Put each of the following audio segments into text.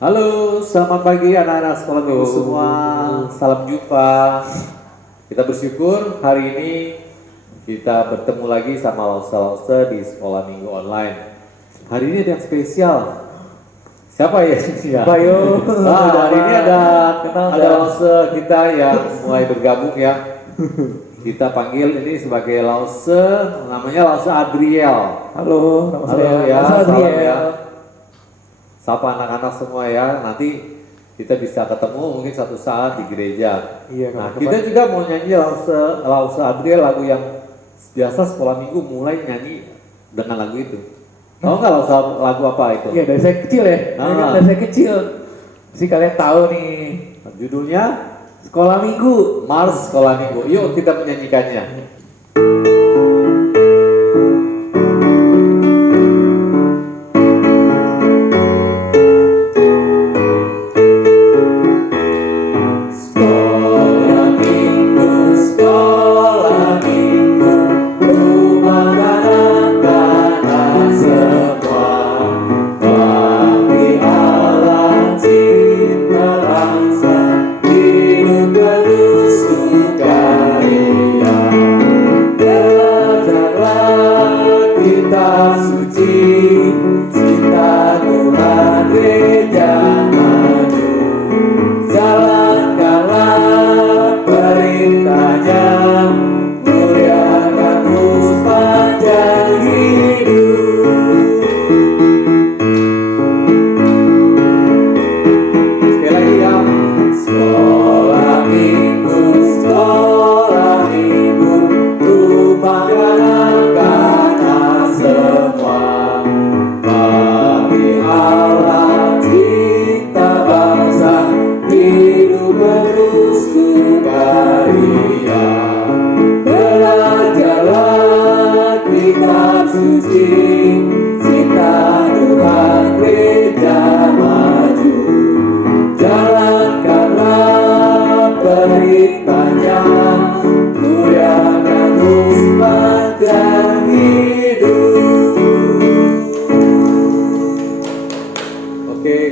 Halo, selamat pagi anak-anak sekolah minggu semua. Salam jumpa. Kita bersyukur hari ini kita bertemu lagi sama Lausa-Lausa di sekolah minggu online. Hari ini ada yang spesial. Siapa ya? Bayo. Hari ini ada Lausa kita yang mulai bergabung ya. Kita panggil ini sebagai Lausa, namanya Lausa Adriel. Halo, nama saya ya, Lausa salam Adriel. ya. Sapa anak-anak semua ya, nanti kita bisa ketemu mungkin satu saat di gereja. Iya, nah, kapan-kapan. kita juga mau nyanyi Lausa Adriel, lagu yang biasa sekolah minggu mulai nyanyi dengan lagu itu. Tahu nggak lagu apa itu? Iya, dari saya kecil ya. Dari saya kecil. Mesti kalian tahu nih. Judulnya Sekolah Minggu. Mars Sekolah Minggu. Yuk kita menyanyikannya.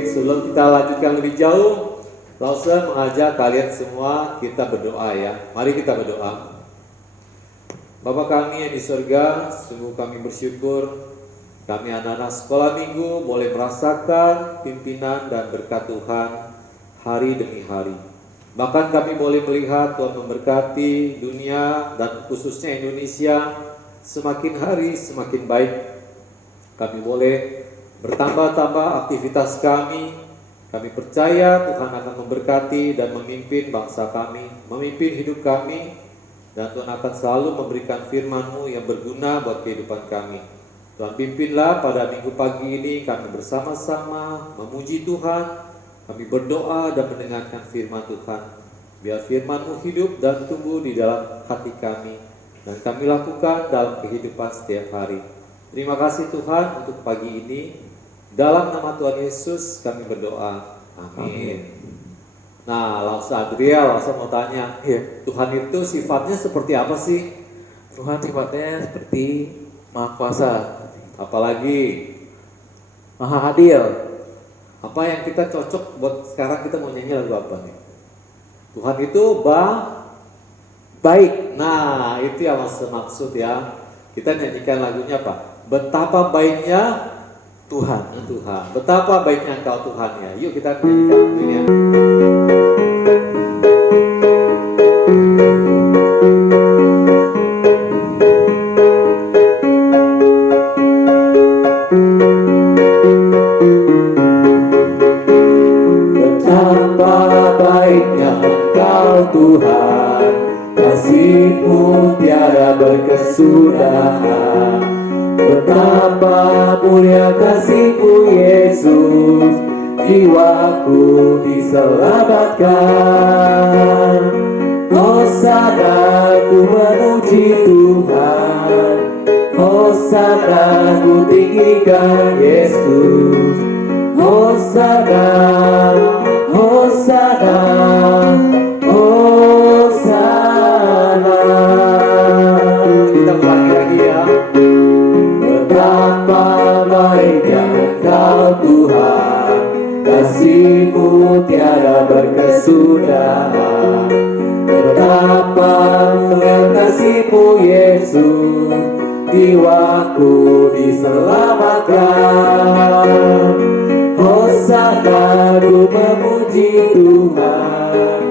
Sebelum kita lanjutkan lebih jauh, Lausa mengajak kalian semua kita berdoa ya. Mari kita berdoa. Bapa kami yang di surga, sungguh kami bersyukur kami anak-anak sekolah minggu boleh merasakan pimpinan dan berkat Tuhan hari demi hari. Bahkan kami boleh melihat Tuhan memberkati dunia dan khususnya Indonesia semakin hari semakin baik. Kami boleh bertambah-tambah aktivitas kami. Kami percaya Tuhan akan memberkati dan memimpin bangsa kami, memimpin hidup kami, dan Tuhan akan selalu memberikan firman-Mu yang berguna buat kehidupan kami. Tuhan pimpinlah pada minggu pagi ini kami bersama-sama memuji Tuhan, kami berdoa dan mendengarkan firman Tuhan. Biar firman-Mu hidup dan tumbuh di dalam hati kami, dan kami lakukan dalam kehidupan setiap hari. Terima kasih Tuhan untuk pagi ini. Dalam nama Tuhan Yesus kami berdoa. Amin. Nah, Lausa Adriel, Lausa mau tanya, Tuhan itu sifatnya seperti apa sih? Tuhan sifatnya seperti Maha Kuasa. Apalagi Maha Adil. apa yang kita cocok buat sekarang kita mau nyanyi lagu apa nih? Tuhan itu baik. Nah, itu yang maksud ya. Kita nyanyikan lagunya apa? Betapa baiknya Tuhan. Betapa baiknya Engkau Tuhan ya. Yuk kita nyanyikan ini ya. Betapa baiknya Engkau Tuhan, kasih-Mu tiada berkesudahan. Betapa mulia kasih-Mu Yesus, jiwaku diselamatkan. Hosana ku memuji Tuhan, Hosana ku tinggikan Yesus. Hosana, Hosana, Hosana. Kita ulangi lagi ya. Betapa baiknya Engkau Tuhan, kasih kasih-Mu tiada berkesudahan. Betapa melihat kasih-Mu Yesus, jiwaku diselamatkan. Hosana ku memuji Tuhan,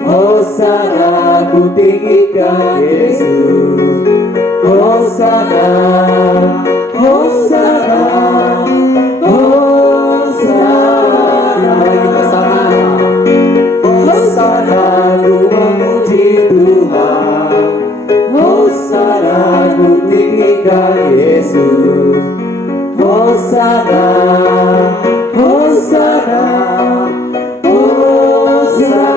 Hosana ku tinggikan Yesus. Hosana, Hosana, Hosana. Hosana ku memuji Tuhan, Hosana ku tinggikan Yesus. Hosana, Hosana, Hosana.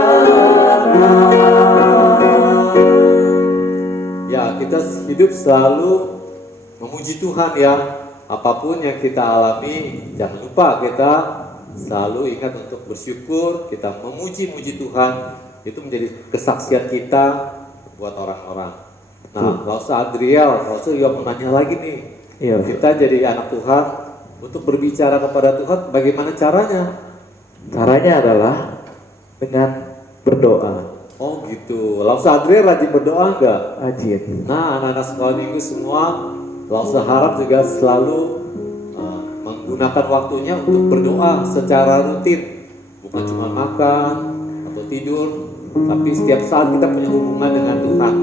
Ya, kita hidup selalu memuji Tuhan ya. Apapun yang kita alami, jangan lupa kita selalu ingat untuk bersyukur, kita memuji-muji Tuhan. Itu menjadi kesaksian kita buat orang-orang. Nah, Lausah Adriel, Lausah juga mau nanya lagi nih. Iya. Kita jadi anak Tuhan, untuk berbicara kepada Tuhan, bagaimana caranya? Caranya adalah dengan berdoa. Oh gitu. Lausah Adriel rajin berdoa enggak? Rajin. Nah, anak-anak sekolah minggu semua, Lausah harap juga selalu menggunakan waktunya untuk berdoa secara rutin, bukan cuma makan atau tidur, tapi setiap saat kita punya hubungan dengan Tuhan.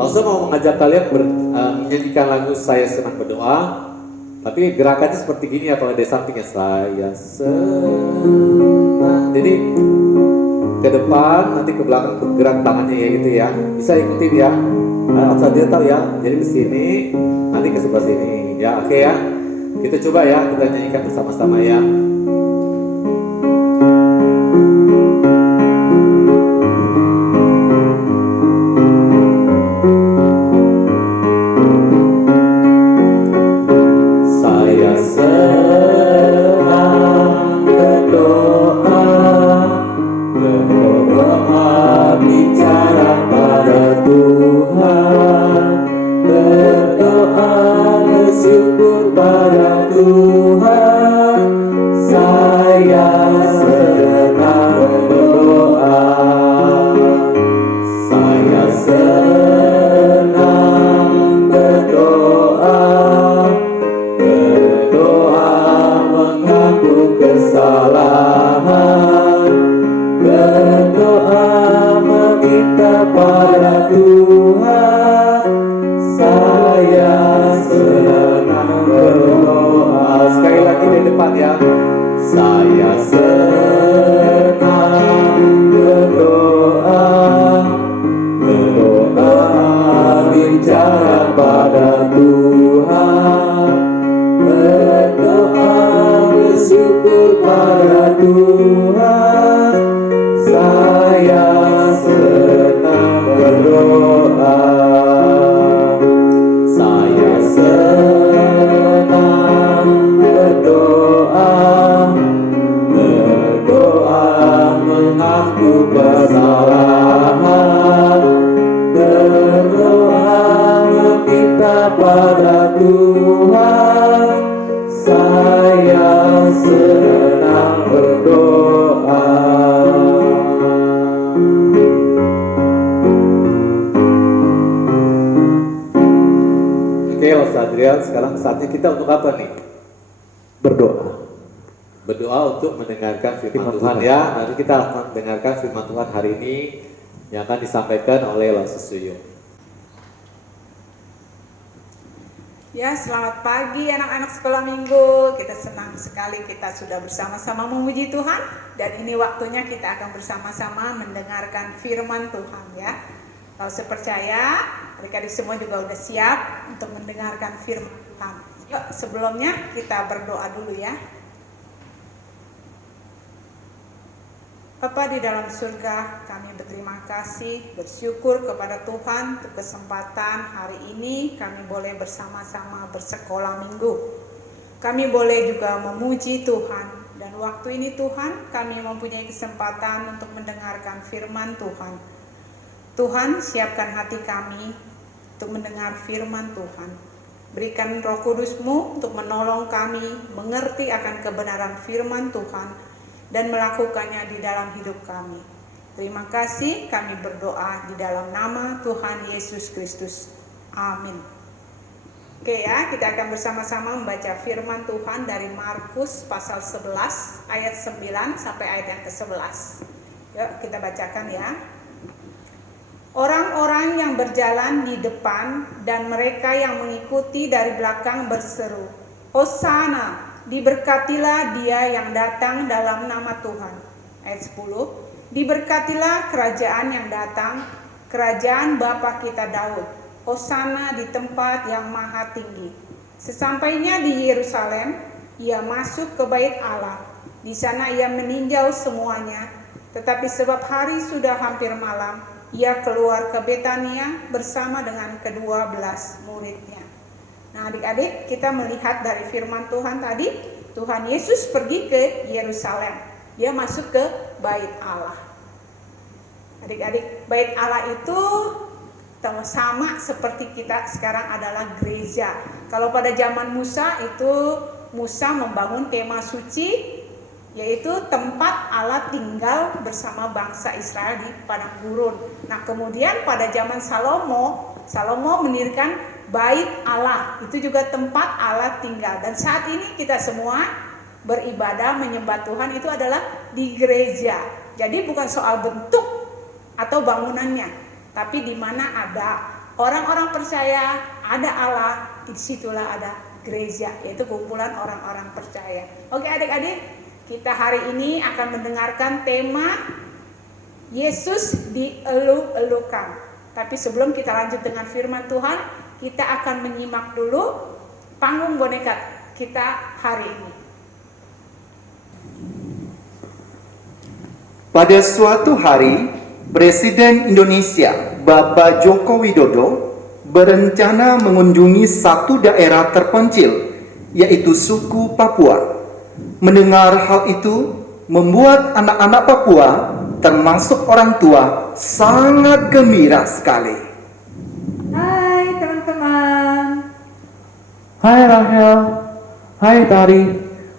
Lausah mau mengajak kalian menyanyikan lagu Saya Senang Berdoa, tapi gerakannya seperti gini ya, kalau dari sampingnya saya senang. Jadi ke depan, nanti ke belakang bergerak tangannya ya gitu ya. Bisa ikutin ya. Nah, asal dia tahu ya. Jadi ke sini, nanti ke sebelah sini. Ya, oke ya. Kita coba ya, kita nyanyikan bersama-sama ya. Saya senang berdoa, bicara pada Tuhan, berdoa bersyukur pada Tuhan. Saya senang berdoa, saya senang berdoa, berdoa mengaku kesalahan, berdoa meminta pada Tuhan. Saya senang berdoa. Sekali lagi di depan ya. Saya senang berdoa, berdoa bicara pada Tuhan, berdoa bersyukur pada Tuhan. Saya senang berdoa, saya senang berdoa, berdoa mengaku kesalahan, berdoa meminta pada Tuhan. Saya senang berdoa. Oke, Mas Adrian, sekarang saatnya kita untuk apa nih? Berdoa. Berdoa untuk mendengarkan firman Firman Tuhan Tuhan. ya. Nanti kita akan mendengarkan firman Tuhan hari ini yang akan disampaikan oleh Lausah Suyo. Ya, selamat pagi anak-anak sekolah minggu. Kita senang sekali kita sudah bersama-sama memuji Tuhan. Dan ini waktunya kita akan bersama-sama mendengarkan firman Tuhan ya. Kalau saya percaya, mereka di semua juga udah siap untuk mendengarkan firman Tuhan. Yuk, sebelumnya kita berdoa dulu ya. Bapa di dalam surga, kami berterima kasih, bersyukur kepada Tuhan untuk kesempatan hari ini kami boleh bersama-sama bersekolah minggu. Kami boleh juga memuji Tuhan, dan waktu ini Tuhan kami mempunyai kesempatan untuk mendengarkan firman Tuhan. Tuhan, siapkan hati kami untuk mendengar firman Tuhan. Berikan Roh Kudus-Mu untuk menolong kami mengerti akan kebenaran firman Tuhan, dan melakukannya di dalam hidup kami. Terima kasih, kami berdoa di dalam nama Tuhan Yesus Kristus. Amin. Oke ya, kita akan bersama-sama membaca firman Tuhan dari Markus pasal 11 ayat 9 sampai ayat yang ke-11. Yuk kita bacakan ya. Orang-orang yang berjalan di depan dan mereka yang mengikuti dari belakang berseru, Hosana, diberkatilah dia yang datang dalam nama Tuhan. Ayat 10, diberkatilah kerajaan yang datang, kerajaan Bapa kita Daud. Hosana di tempat yang maha tinggi. Sesampainya di Yerusalem, ia masuk ke bait Allah. Di sana ia meninjau semuanya. Tetapi sebab hari sudah hampir malam, ia keluar ke Betania bersama dengan ke-12 muridnya. Nah adik-adik, kita melihat dari firman Tuhan tadi, Tuhan Yesus pergi ke Yerusalem. Dia masuk ke bait Allah. Adik-adik, bait Allah itu sama seperti kita sekarang adalah gereja. Kalau pada zaman Musa itu Musa membangun kemah suci, yaitu tempat Allah tinggal bersama bangsa Israel di padang gurun. Nah kemudian pada zaman Salomo mendirikan bait Allah, itu juga tempat Allah tinggal. Dan saat ini kita semua beribadah menyembah Tuhan itu adalah di gereja. Jadi bukan soal bentuk atau bangunannya, tapi di mana ada orang-orang percaya, ada Allah, disitulah ada gereja, yaitu kumpulan orang-orang percaya. Oke adik-adik, kita hari ini akan mendengarkan tema Yesus dielu-elukan. Tapi sebelum kita lanjut dengan firman Tuhan, kita akan menyimak dulu panggung boneka kita hari ini. Pada suatu hari, Presiden Indonesia Bapak Joko Widodo berencana mengunjungi satu daerah terpencil, yaitu suku Papua. Mendengar hal itu membuat anak-anak Papua, termasuk orang tua, sangat gembira sekali. Hai teman-teman. Hai Rahel, hai Tari,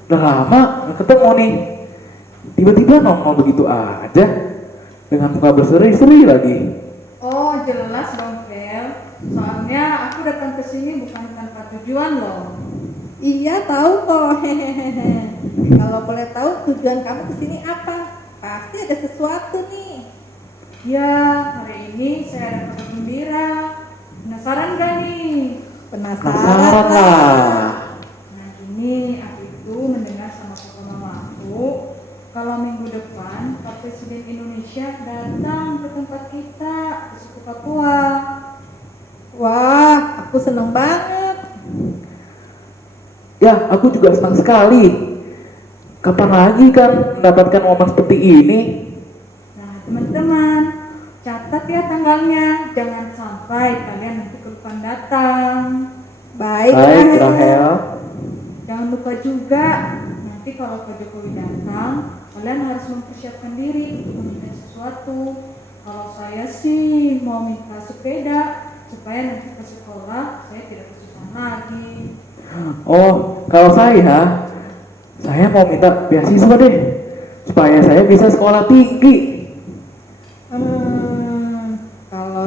udah lama gak ketemu nih. Tiba-tiba nongol begitu aja, dengan muka berseri-seri lagi. Oh jelas dong Vel, soalnya aku datang ke sini bukan tanpa tujuan loh. Iya tahu kok. Hehehe. Kalau boleh tahu tujuan kamu kesini apa? Pasti ada sesuatu nih. Ya hari ini saya ada kabar gembira. Penasaran gak nih? Penasaran lah. Nah ini aku itu mendengar sama papa mama aku kalau minggu depan Pak Presiden Indonesia datang ke tempat kita di suku Papua. Wah, aku seneng banget. Ya, aku juga senang sekali. Kapan lagi kan mendapatkan momen seperti ini? Nah teman-teman, catat ya tanggalnya, jangan sampai kalian nanti kelupaan datang. Baik, Baik, Rahel. Jangan lupa juga, nanti kalau Pak Jokowi datang, kalian harus mempersiapkan diri untuk meminta sesuatu. Kalau saya sih mau minta sepeda, supaya nanti ke sekolah saya tidak kesusahan lagi. Oh, kalau saya mau minta beasiswa deh, supaya saya bisa sekolah tinggi. Kalau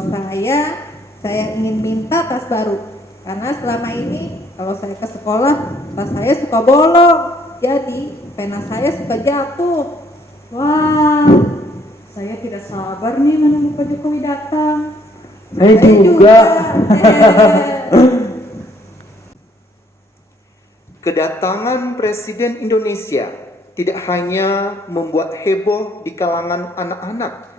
saya ingin minta tas baru. Karena selama ini kalau saya ke sekolah, tas saya suka bolong. Jadi pena saya suka jatuh. Wah, saya tidak sabar nih menunggu Pak Jokowi datang. Saya juga. Kedatangan Presiden Indonesia tidak hanya membuat heboh di kalangan anak-anak,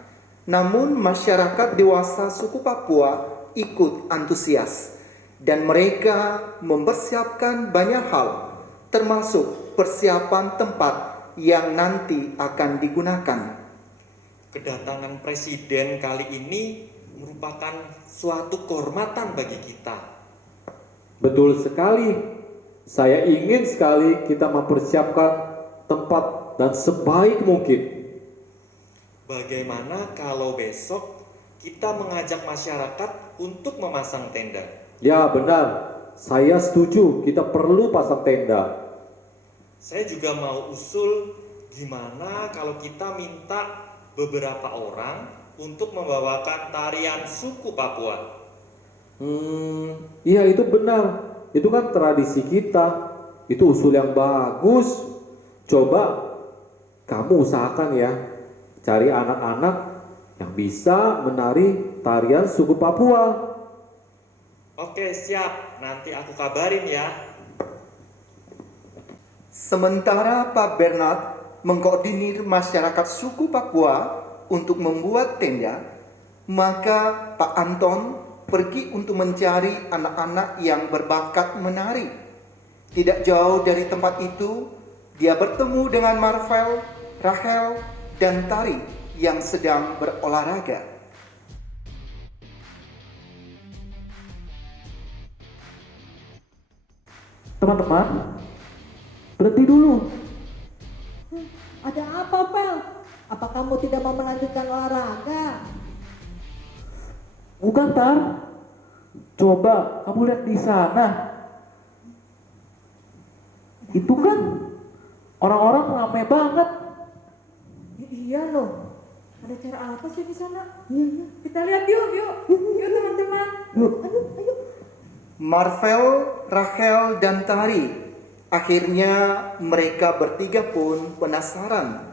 namun masyarakat dewasa suku Papua ikut antusias dan mereka mempersiapkan banyak hal, termasuk persiapan tempat yang nanti akan digunakan. Kedatangan presiden kali ini merupakan suatu kehormatan bagi kita. Betul sekali. Saya ingin sekali kita mempersiapkan tempat dan sebaik mungkin. Bagaimana kalau besok kita mengajak masyarakat untuk memasang tenda? Ya benar, saya setuju kita perlu pasang tenda. Saya juga mau usul gimana kalau kita minta beberapa orang untuk membawakan tarian suku Papua? Iya itu benar. Itu kan tradisi kita. Itu usul yang bagus. Coba kamu usahakan ya, cari anak-anak yang bisa menari tarian suku Papua. Oke, siap. Nanti aku kabarin ya. Sementara Pak Bernard mengkoordinir masyarakat suku Papua untuk membuat tenda, maka Pak Anton pergi untuk mencari anak-anak yang berbakat menari. Tidak jauh dari tempat itu, dia bertemu dengan Marvel, Rachel, dan Tari yang sedang berolahraga. Teman-teman, berhenti dulu. Ada apa, Pel? Apa kamu tidak mau melanjutkan olahraga? Bukan, Tar. Coba kamu lihat di sana. Itu kan orang-orang ramai banget. Iya loh. Ada cara apa sih di sana? Kita lihat yuk teman-teman. Ayo. Marvel, Rachel, dan Tari. Akhirnya mereka bertiga pun penasaran,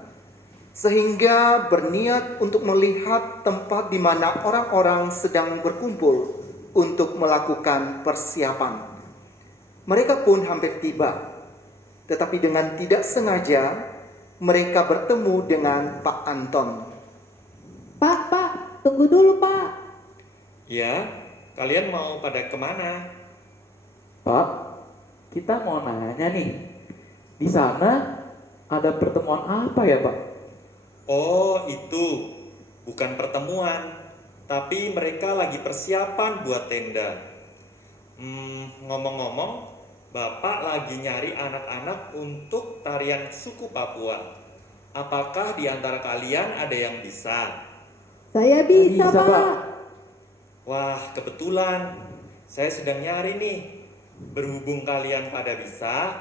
sehingga berniat untuk melihat tempat di mana orang-orang sedang berkumpul untuk melakukan persiapan. Mereka pun hampir tiba, tetapi dengan tidak sengaja mereka bertemu dengan Pak Anton. Pak, tunggu dulu, Pak. Ya, kalian mau pada kemana? Pak, kita mau nanya nih. Di sana ada pertemuan apa ya, Pak? Oh, itu bukan pertemuan, tapi mereka lagi persiapan buat tenda. Ngomong-ngomong, Bapak lagi nyari anak-anak untuk tarian suku Papua. Apakah di antara kalian ada yang bisa? Saya bisa, Bisa, Pak. Pak. Wah, kebetulan saya sedang nyari nih. Berhubung kalian pada bisa,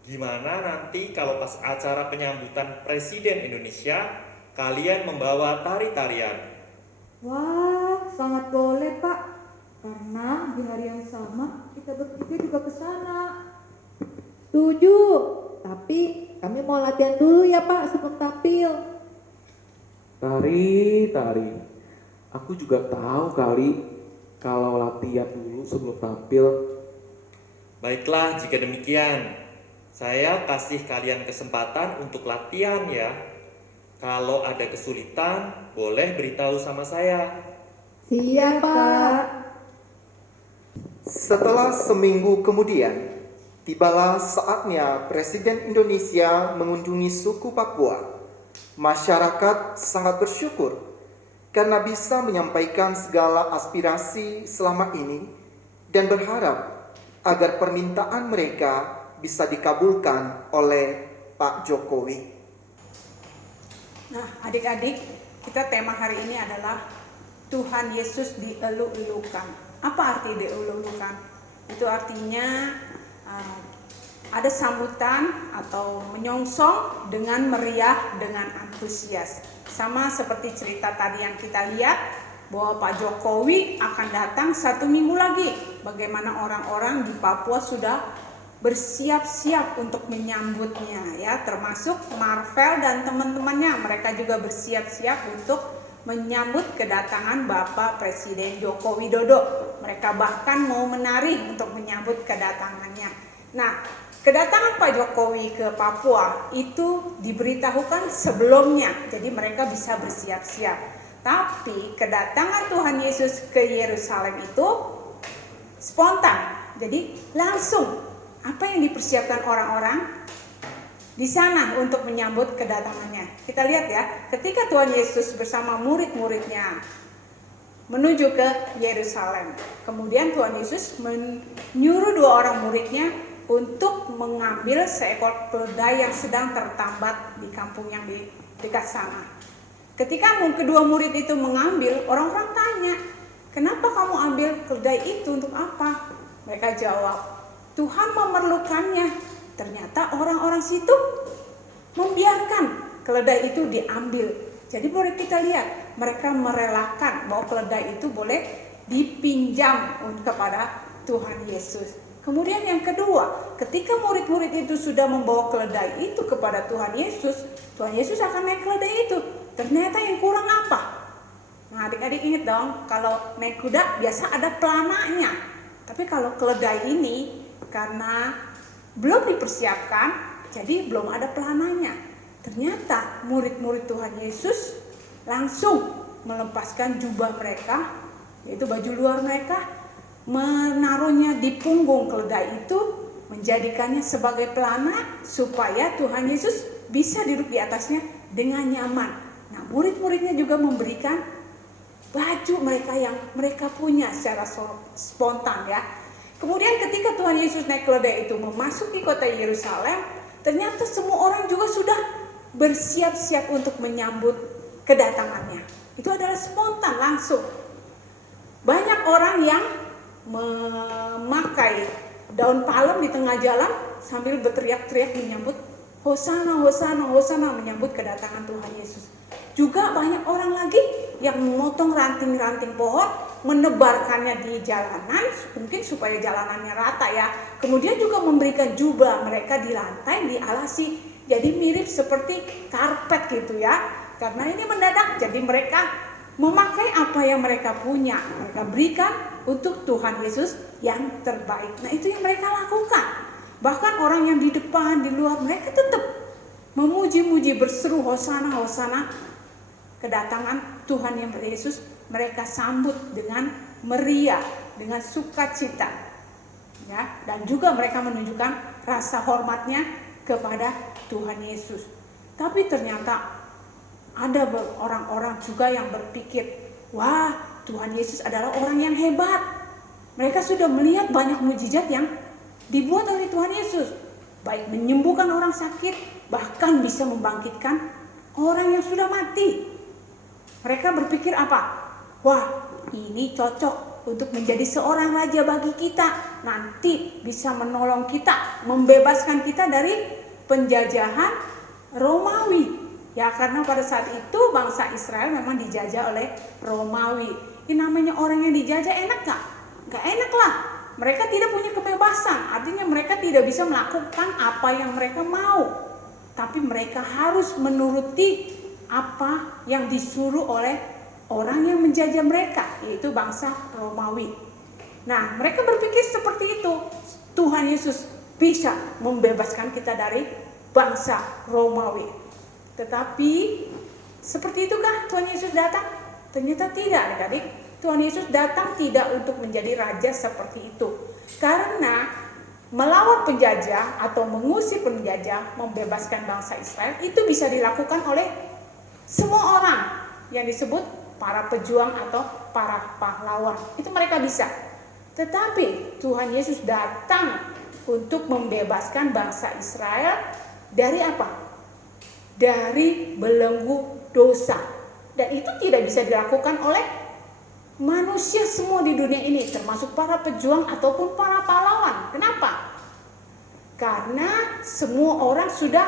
gimana nanti kalau pas acara penyambutan Presiden Indonesia, kalian membawa tari-tarian? Wah, sangat boleh Pak. Karena di hari yang sama kita bertiga juga ke sana. Setuju. Tapi kami mau latihan dulu ya, Pak, sebelum tampil. Tari. Aku juga tahu kali kalau latihan dulu sebelum tampil. Baiklah, jika demikian, saya kasih kalian kesempatan untuk latihan ya. Kalau ada kesulitan, boleh beritahu sama saya. Siap, Pak. Setelah seminggu kemudian, tibalah saatnya Presiden Indonesia mengunjungi suku Papua. Masyarakat sangat bersyukur karena bisa menyampaikan segala aspirasi selama ini dan berharap agar permintaan mereka bisa dikabulkan oleh Pak Jokowi. Nah, adik-adik, kita tema hari ini adalah Tuhan Yesus dielu-elukan. Apa arti dielu-elukan? Itu artinya ada sambutan atau menyongsong dengan meriah, dengan antusias. Sama seperti cerita tadi yang kita lihat, bahwa Pak Jokowi akan datang 1 minggu lagi. Bagaimana orang-orang di Papua sudah bersiap-siap untuk menyambutnya ya, termasuk Marvel dan teman-temannya. Mereka juga bersiap-siap untuk menyambut kedatangan Bapak Presiden Joko Widodo. Mereka bahkan mau menari untuk menyambut kedatangannya. Nah, kedatangan Pak Jokowi ke Papua itu diberitahukan sebelumnya, jadi mereka bisa bersiap-siap. Tapi kedatangan Tuhan Yesus ke Yerusalem itu spontan. Jadi langsung apa yang dipersiapkan orang-orang di sana untuk menyambut kedatangannya. Kita lihat ya, ketika Tuhan Yesus bersama murid-muridnya menuju ke Yerusalem. Kemudian Tuhan Yesus menyuruh 2 orang muridnya untuk mengambil seekor keledai yang sedang tertambat di kampung yang di dekat sana. Ketika kedua murid itu mengambil, orang-orang tanya, kenapa kamu ambil keledai itu untuk apa? Mereka jawab, Tuhan memerlukannya. Ternyata orang-orang situ membiarkan keledai itu diambil. Jadi boleh kita lihat, mereka merelakan bahwa keledai itu boleh dipinjam kepada Tuhan Yesus. Kemudian yang kedua, ketika murid-murid itu sudah membawa keledai itu kepada Tuhan Yesus akan naik keledai itu. Ternyata yang kurang apa? Nah, adik-adik ingat dong, kalau naik kuda biasa ada pelananya. Tapi kalau keledai ini karena belum dipersiapkan, jadi belum ada pelananya. Ternyata murid-murid Tuhan Yesus langsung melepaskan jubah mereka, yaitu baju luar mereka, menaruhnya di punggung keledai itu, menjadikannya sebagai pelana supaya Tuhan Yesus bisa duduk di atasnya dengan nyaman. Nah, murid-muridnya juga memberikan baju mereka yang mereka punya secara spontan ya. Kemudian ketika Tuhan Yesus naik keledai itu memasuki kota Yerusalem, ternyata semua orang juga sudah bersiap-siap untuk menyambut kedatangannya. Itu adalah spontan langsung. Banyak orang yang memakai daun palem di tengah jalan sambil berteriak-teriak menyambut Hosana, Hosana, Hosana, menyambut kedatangan Tuhan Yesus. Juga banyak orang lagi yang memotong ranting-ranting pohon, menebarkannya di jalanan, mungkin supaya jalanannya rata ya. Kemudian juga memberikan jubah mereka di lantai, dialasi, jadi mirip seperti karpet gitu ya. Karena ini mendadak, jadi mereka memakai apa yang mereka punya, mereka berikan untuk Tuhan Yesus yang terbaik. Nah, itu yang mereka lakukan. Bahkan orang yang di depan, di luar, mereka tetap memuji-muji, berseru Hosana, Hosana. Kedatangan Tuhan yang Yesus mereka sambut dengan meriah, dengan sukacita, ya. Dan juga mereka menunjukkan rasa hormatnya kepada Tuhan Yesus. Tapi ternyata ada orang-orang juga yang berpikir, wah, Tuhan Yesus adalah orang yang hebat. Mereka sudah melihat banyak mujizat yang dibuat oleh Tuhan Yesus, baik menyembuhkan orang sakit, bahkan bisa membangkitkan orang yang sudah mati. Mereka berpikir apa? Wah, ini cocok untuk menjadi seorang raja bagi kita. Nanti bisa menolong kita, membebaskan kita dari penjajahan Romawi. Ya, karena pada saat itu bangsa Israel memang dijajah oleh Romawi. Ini namanya orang yang dijajah enak gak? Gak enak lah. Mereka tidak punya kebebasan. Artinya mereka tidak bisa melakukan apa yang mereka mau. Tapi mereka harus menuruti apa yang disuruh oleh orang yang menjajah mereka, yaitu bangsa Romawi. Nah, mereka berpikir seperti itu. Tuhan Yesus bisa membebaskan kita dari bangsa Romawi. Tetapi seperti itukah Tuhan Yesus datang? Ternyata tidak, adik-adik. Tuhan Yesus datang tidak untuk menjadi raja seperti itu. Karena melawan penjajah atau mengusir penjajah, membebaskan bangsa Israel, itu bisa dilakukan oleh semua orang yang disebut para pejuang atau para pahlawan. Itu mereka bisa. Tetapi Tuhan Yesus datang untuk membebaskan bangsa Israel dari apa? Dari belenggu dosa. Dan itu tidak bisa dilakukan oleh manusia semua di dunia ini, termasuk para pejuang ataupun para pahlawan. Kenapa? Karena semua orang sudah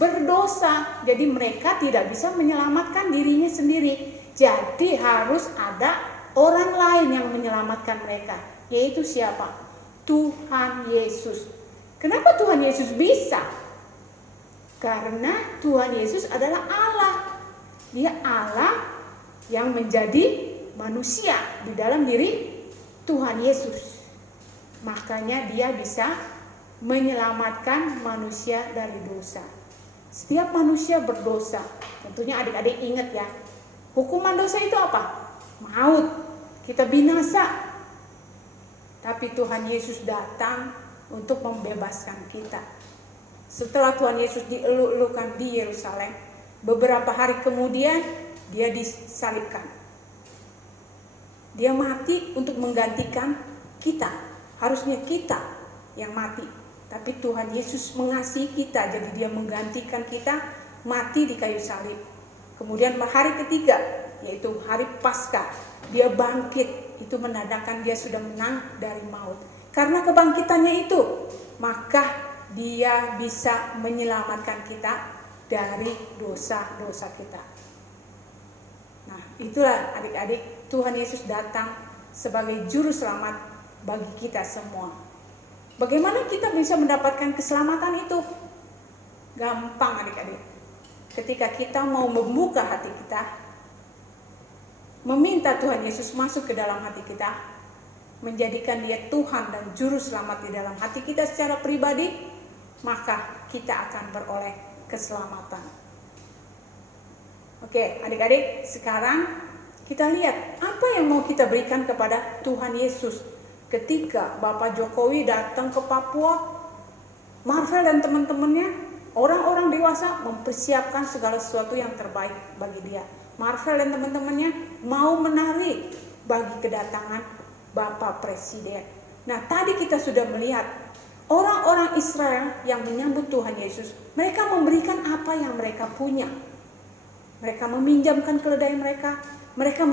berdosa, jadi mereka tidak bisa menyelamatkan dirinya sendiri. Jadi harus ada orang lain yang menyelamatkan mereka, yaitu siapa? Tuhan Yesus. Kenapa Tuhan Yesus bisa? Karena Tuhan Yesus adalah Allah. Dia Allah yang menjadi manusia di dalam diri Tuhan Yesus. Makanya dia bisa menyelamatkan manusia dari dosa. Setiap manusia berdosa. Tentunya adik-adik ingat ya. Hukuman dosa itu apa? Maut. Kita binasa. Tapi Tuhan Yesus datang untuk membebaskan kita. Setelah Tuhan Yesus dieluk-elukan di Yerusalem, beberapa hari kemudian dia disalibkan. Dia mati untuk menggantikan kita. Harusnya kita yang mati. Tapi Tuhan Yesus mengasihi kita, jadi dia menggantikan kita mati di kayu salib. Kemudian hari ketiga, yaitu hari Paskah, dia bangkit. Itu menandakan dia sudah menang dari maut. Karena kebangkitannya itu, maka dia bisa menyelamatkan kita dari dosa-dosa kita. Nah, itulah adik-adik, Tuhan Yesus datang sebagai juru selamat bagi kita semua. Bagaimana kita bisa mendapatkan keselamatan itu? Gampang adik-adik. Ketika kita mau membuka hati kita, meminta Tuhan Yesus masuk ke dalam hati kita, menjadikan Dia Tuhan dan juru selamat di dalam hati kita secara pribadi, maka kita akan beroleh keselamatan. Oke, adik-adik, sekarang kita lihat apa yang mau kita berikan kepada Tuhan Yesus. Ketika Bapak Jokowi datang ke Papua, Marvel dan teman-temannya, orang-orang dewasa mempersiapkan segala sesuatu yang terbaik bagi dia. Marvel dan teman-temannya mau menari bagi kedatangan Bapak Presiden. Nah, tadi kita sudah melihat orang-orang Israel yang menyambut Tuhan Yesus. Mereka memberikan apa yang mereka punya. Mereka meminjamkan keledai mereka. Mereka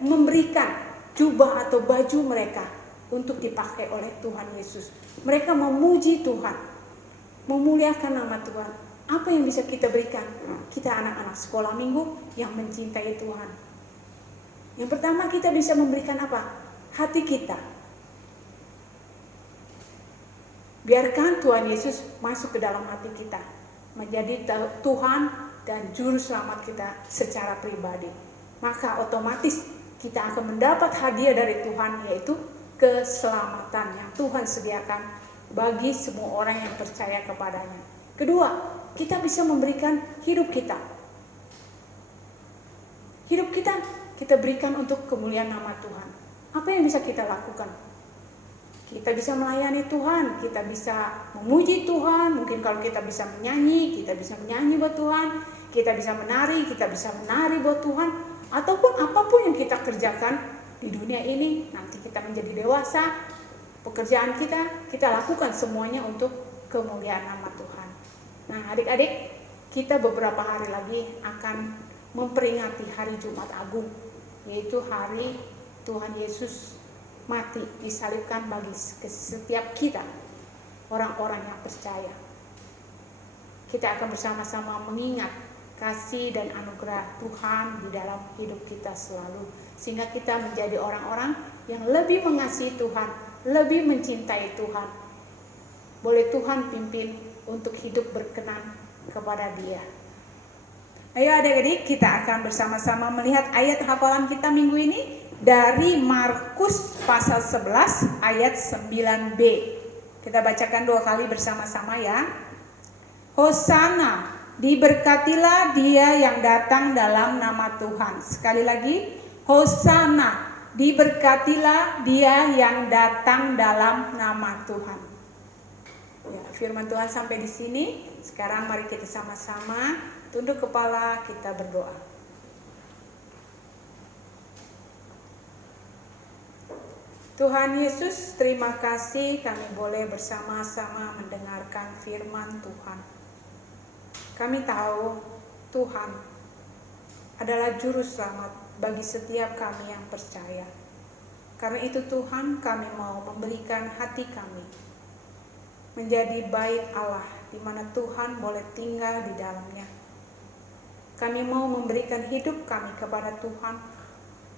memberikan jubah atau baju mereka untuk dipakai oleh Tuhan Yesus. Mereka memuji Tuhan, memuliakan nama Tuhan. Apa yang bisa kita berikan? Kita anak-anak sekolah minggu yang mencintai Tuhan. Yang pertama, kita bisa memberikan apa? Hati kita. Biarkan Tuhan Yesus masuk ke dalam hati kita, menjadi Tuhan dan juru selamat kita secara pribadi. Maka otomatis kita akan mendapat hadiah dari Tuhan, yaitu keselamatan yang Tuhan sediakan bagi semua orang yang percaya kepadanya. Kedua, kita bisa memberikan hidup kita. Hidup kita berikan untuk kemuliaan nama Tuhan. Apa yang bisa kita lakukan? Kita bisa melayani Tuhan, kita bisa memuji Tuhan. Mungkin kalau kita bisa menyanyi, kita bisa menyanyi buat Tuhan. Kita bisa menari, kita bisa menari buat Tuhan. Ataupun apapun yang kita kerjakan di dunia ini, nanti kita menjadi dewasa, pekerjaan kita lakukan semuanya untuk kemuliaan nama Tuhan. Nah, adik-adik, kita beberapa hari lagi akan memperingati hari Jumat Agung, yaitu hari Tuhan Yesus mati, disalibkan bagi setiap kita, orang-orang yang percaya. Kita akan bersama-sama mengingat kasih dan anugerah Tuhan di dalam hidup kita selalu, sehingga kita menjadi orang-orang yang lebih mengasihi Tuhan, lebih mencintai Tuhan. Boleh Tuhan pimpin untuk hidup berkenan kepada Dia. Ayo adik-adik, kita akan bersama-sama melihat ayat hafalan kita minggu ini dari Markus pasal 11 ayat 9b. Kita bacakan 2 kali bersama-sama ya. Hosana, diberkatilah Dia yang datang dalam nama Tuhan. Sekali lagi, Hosana, diberkatilah Dia yang datang dalam nama Tuhan. Ya, firman Tuhan sampai di sini. Sekarang mari kita sama-sama tunduk kepala, kita berdoa. Tuhan Yesus, terima kasih kami boleh bersama-sama mendengarkan firman Tuhan. Kami tahu Tuhan adalah juru selamat bagi setiap kami yang percaya. Karena itu Tuhan, kami mau memberikan hati kami menjadi bait Allah, di mana Tuhan boleh tinggal di dalamnya. Kami mau memberikan hidup kami kepada Tuhan,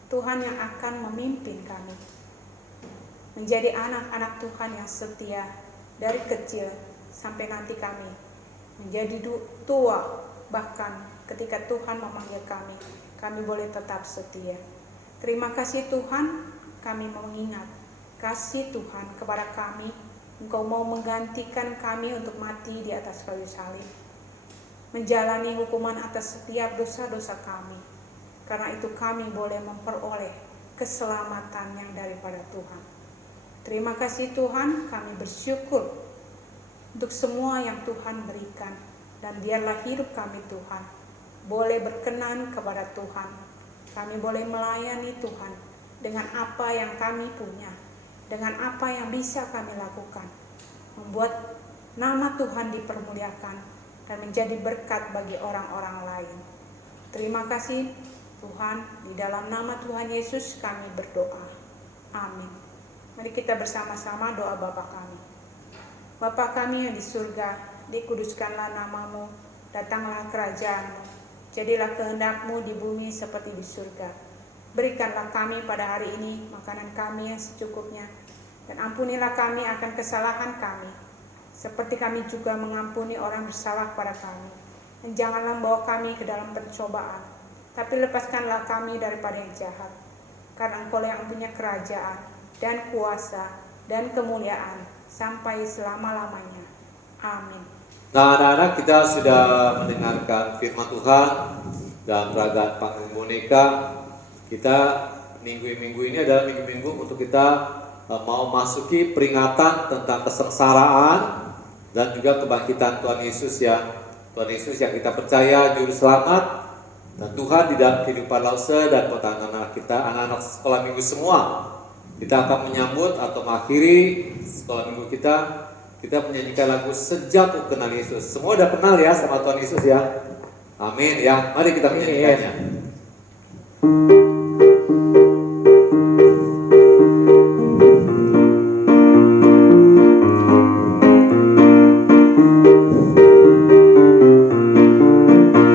Tuhan yang akan memimpin kami menjadi anak-anak Tuhan yang setia dari kecil sampai nanti kami menjadi tua. Bahkan ketika Tuhan memanggil kami boleh tetap setia. Terima kasih Tuhan, kami mengingat kasih Tuhan kepada kami. Engkau mau menggantikan kami untuk mati di atas kayu salib, menjalani hukuman atas setiap dosa-dosa kami. Karena itu kami boleh memperoleh keselamatan yang daripada Tuhan. Terima kasih Tuhan, kami bersyukur untuk semua yang Tuhan berikan. Dan biarlah hidup kami Tuhan boleh berkenan kepada Tuhan. Kami boleh melayani Tuhan dengan apa yang kami punya, dengan apa yang bisa kami lakukan, membuat nama Tuhan dipermuliakan dan menjadi berkat bagi orang-orang lain. Terima kasih Tuhan, di dalam nama Tuhan Yesus kami berdoa. Amin. Mari kita bersama-sama doa Bapa kami. Bapa kami yang di surga, dikuduskanlah namamu, datanglah dalam kerajaan-Mu. Jadilah kehendak-Mu di bumi seperti di surga. Berikanlah kami pada hari ini makanan kami yang secukupnya, dan ampunilah kami akan kesalahan kami, seperti kami juga mengampuni orang bersalah pada kami. Dan janganlah membawa kami ke dalam pencobaan, tapi lepaskanlah kami daripada yang jahat. Karena Engkau yang punya kerajaan, dan kuasa, dan kemuliaan, sampai selama-lamanya. Amin. Nah, anak-anak, kita sudah mendengarkan firman Tuhan dan peragaan panggung boneka. Kita minggu-minggu ini adalah minggu-minggu untuk kita mau masuki peringatan tentang kesengsaraan dan juga kebangkitan Tuhan Yesus yang kita percaya juru selamat dan Tuhan di dalam kehidupan Lause dan kota anak-anak kita, anak-anak sekolah minggu semua. Kita akan menyambut atau mengakhiri sekolah minggu kita menyanyikan lagu Sejak Ku Kenal Yesus. Semua udah kenal ya sama Tuhan Yesus ya? Amin ya. Mari kita menyanyikannya.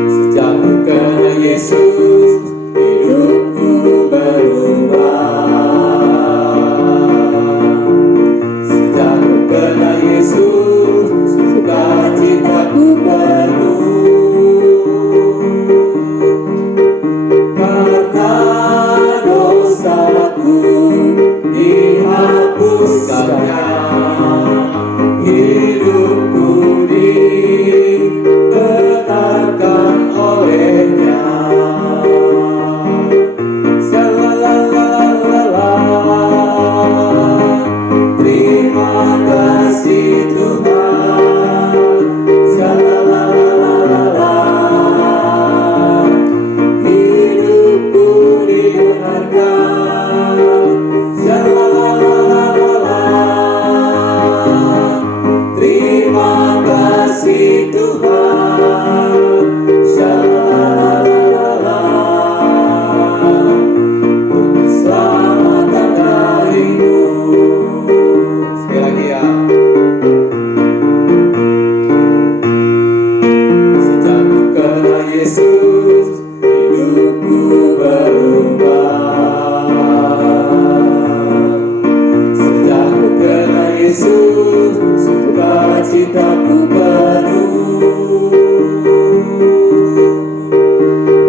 Sejak ku kenal Yesus, hidupku berubah. Sejak ku kenal Yesus, sukacitaku penuh. Karena dosaku dihapuskannya, hidupku dibenarkan olehnya. Shalalalalala, terima kasih Tuhan. Shalalalalala, hidupku dibenarkan. Shalalalalala, terima kasih Tuhan. Shalalalalala, untuk keselamatan darimu. Sekali lagi ya. Sejak ku kenal Yesus, hidupku berubah. Sejak ku kenal Yesus, sukacitaku penuh.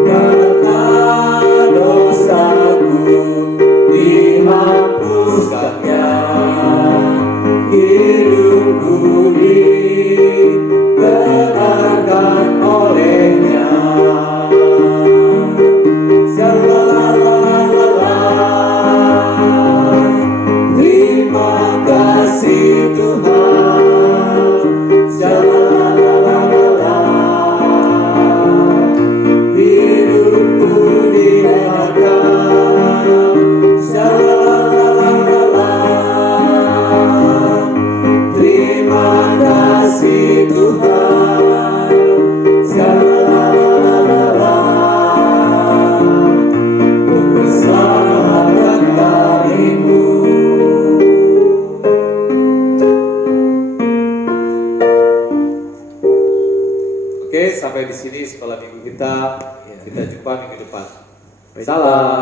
Karena dosaku dihapuskannya, hidupku dibenarkan olehnya. Shalalalalala, terima kasih Tuhan. Shalalalalala, hidupku dibenarkan. Shalalalalala, terima kasih Tuhan. Shalalalalala, untuk keselamatan darimu. Oke, sampai di sini sekolah minggu kita. Kita jumpa minggu depan. Salam.